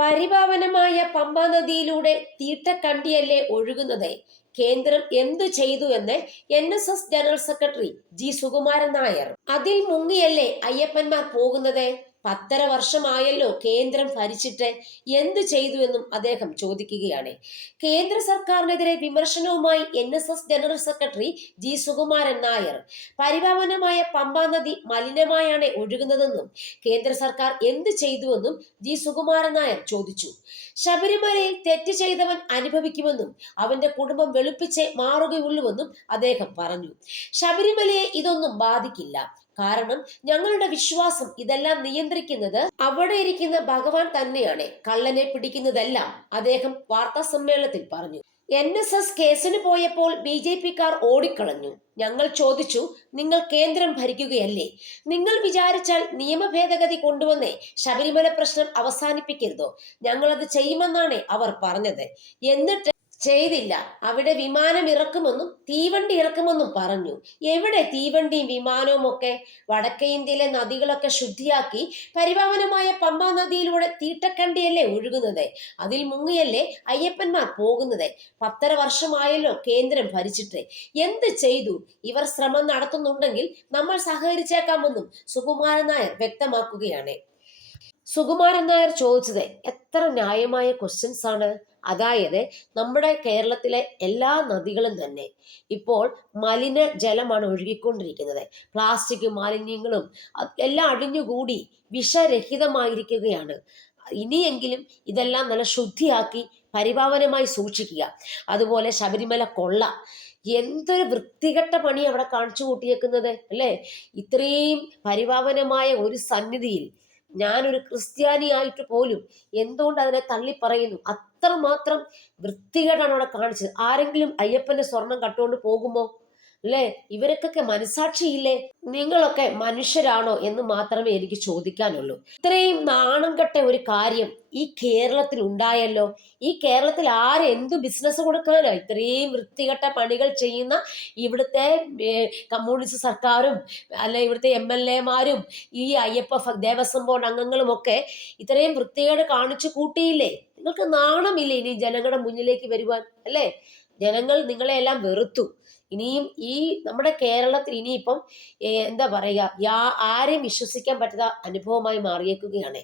പരിപാവനമായ പമ്പാ നദിയിലൂടെ തീട്ടക്കണ്ടിയല്ലേ ഒഴുകുന്നത്? കേന്ദ്രം എന്തു ചെയ്തു എന്ന് N S S general secretary G Sukumaran Nair. അതിൽ മുങ്ങിയല്ലേ അയ്യപ്പന്മാർ പോകുന്നത്? പത്തര വർഷമായല്ലോ കേന്ദ്രം ഭരിച്ചിട്ട് എന്ത് ചെയ്തു എന്നും അദ്ദേഹം ചോദിക്കുകയാണ്. കേന്ദ്ര സർക്കാരിനെതിരെ വിമർശനവുമായി N S S general secretary G Sukumaran Nair. പരിപാവനമായ Pamba നദി മലിനമായാണ് ഒഴുകുന്നതെന്നും കേന്ദ്ര സർക്കാർ എന്ത് ചെയ്തുവെന്നും ജി സുകുമാരൻ നായർ ചോദിച്ചു. ശബരിമലയിൽ തെറ്റ് ചെയ്തവൻ അനുഭവിക്കുമെന്നും അവന്റെ കുടുംബം വെളുപ്പിച്ചേ മാറുകയുള്ളൂവെന്നും അദ്ദേഹം പറഞ്ഞു. ശബരിമലയെ ഇതൊന്നും ബാധിക്കില്ല. കാരണം ഞങ്ങളുടെ വിശ്വാസം ഇതെല്ലാം നിയന്ത്രിക്കുന്നത് അവിടെ ഇരിക്കുന്ന ഭഗവാൻ തന്നെയാണ്. കള്ളനെ പിടിക്കുന്നതെല്ലാം അദ്ദേഹം വാർത്താ സമ്മേളനത്തിൽ പറഞ്ഞു. എൻ എസ് എസ് കേസിന് പോയപ്പോൾ ബി ജെ പിക്കാർ ഓടിക്കളഞ്ഞു. ഞങ്ങൾ ചോദിച്ചു നിങ്ങൾ കേന്ദ്രം ഭരിക്കുകയല്ലേ? നിങ്ങൾ വിചാരിച്ചാൽ നിയമ ഭേദഗതി കൊണ്ടുവന്നേ ശബരിമല പ്രശ്നം അവസാനിപ്പിക്കരുതോ? ഞങ്ങളത് ചെയ്യുമെന്നാണ് അവർ പറഞ്ഞത്. എന്നിട്ട് ചെയ്തില്ല. അവിടെ വിമാനം ഇറക്കുമെന്നും തീവണ്ടി ഇറക്കുമെന്നും പറഞ്ഞു. എവിടെ തീവണ്ടിയും വിമാനവും ഒക്കെ? വടക്കേ ഇന്ത്യയിലെ നദികളൊക്കെ ശുദ്ധിയാക്കി പരിപാവനമായ പമ്പാ നദിയിലൂടെ തീട്ടക്കണ്ടിയല്ലേ ഒഴുകുന്നത്? അതിൽ മുങ്ങിയല്ലേ അയ്യപ്പന്മാർ പോകുന്നത്? പത്തര വർഷമായല്ലോ കേന്ദ്രം ഭരിച്ചിട്ട്. എന്ത് ചെയ്തു? ഇവർ ശ്രമം നടത്തുന്നുണ്ടെങ്കിൽ നമ്മൾ സഹകരിച്ചേക്കാമെന്നും സുകുമാരൻ നായർ വ്യക്തമാക്കുകയാണ്. സുകുമാരൻ നായർ ചോദിച്ചത് എത്ര ന്യായമായ ക്വസ്റ്റ്യൻസ് ആണ്? അതായത് നമ്മുടെ കേരളത്തിലെ എല്ലാ നദികളും തന്നെ ഇപ്പോൾ മലിന ജലമാണ് ഒഴുകിക്കൊണ്ടിരിക്കുന്നത്. പ്ലാസ്റ്റിക് മാലിന്യങ്ങളും എല്ലാം അടിഞ്ഞുകൂടി വിഷരഹിതമായിരിക്കുകയാണ്. ഇനിയെങ്കിലും ഇതെല്ലാം നല്ല ശുദ്ധിയാക്കി പരിപാവനമായി സൂക്ഷിക്കുക. അതുപോലെ ശബരിമല കൊള്ള. എന്തൊരു വൃത്തികെട്ട പണി അവിടെ കാണിച്ചു കൂട്ടിയേക്കുന്നത് അല്ലേ? ഇത്രയും പരിപാവനമായ ഒരു സന്നിധിയിൽ ഞാനൊരു ക്രിസ്ത്യാനിയായിട്ട് പോലും എന്തുകൊണ്ട് അതിനെ തള്ളി പറയുന്നു അത്രമാത്രം വൃത്തികേടാണ് അവിടെ കാണിച്ചത്. ആരെങ്കിലും അയ്യപ്പന്റെ സ്വർണം കട്ടുകൊണ്ട് പോകുമോ? അല്ലേ ഇവർക്കൊക്കെ മനസാക്ഷിയില്ലേ നിങ്ങളൊക്കെ മനുഷ്യരാണോ എന്ന് മാത്രമേ എനിക്ക് ചോദിക്കാനുള്ളൂ. ഇത്രയും നാണം കെട്ട ഒരു കാര്യം ഈ കേരളത്തിൽ ഉണ്ടായല്ലോ. ഈ കേരളത്തിൽ ആരെന്തു ബിസിനസ് കൊടുക്കാനോ? ഇത്രയും വൃത്തികെട്ട പണികൾ ചെയ്യുന്ന ഇവിടുത്തെ കമ്മ്യൂണിസ്റ്റ് സർക്കാരും അല്ല ഇവിടുത്തെ എം എൽ എമാരും ഈ അയ്യപ്പ ദേവസ്വം ബോർഡ് അംഗങ്ങളും ഒക്കെ ഇത്രയും വൃത്തികേട് കാണിച്ചു കൂട്ടിയില്ലേ? നിങ്ങൾക്ക് നാണമില്ലേ ഇനി ജനങ്ങളുടെ മുന്നിലേക്ക് വരുവാൻ അല്ലേ? ജനങ്ങൾ നിങ്ങളെ എല്ലാം വെറുത്തു. ഇനിയും ഈ നമ്മുടെ കേരളത്തിൽ ഇനിയിപ്പം എന്താ പറയുക യാ ആരെയും വിശ്വസിക്കാൻ പറ്റാത്ത അനുഭവമായി മാറിയേക്കുകയാണ്.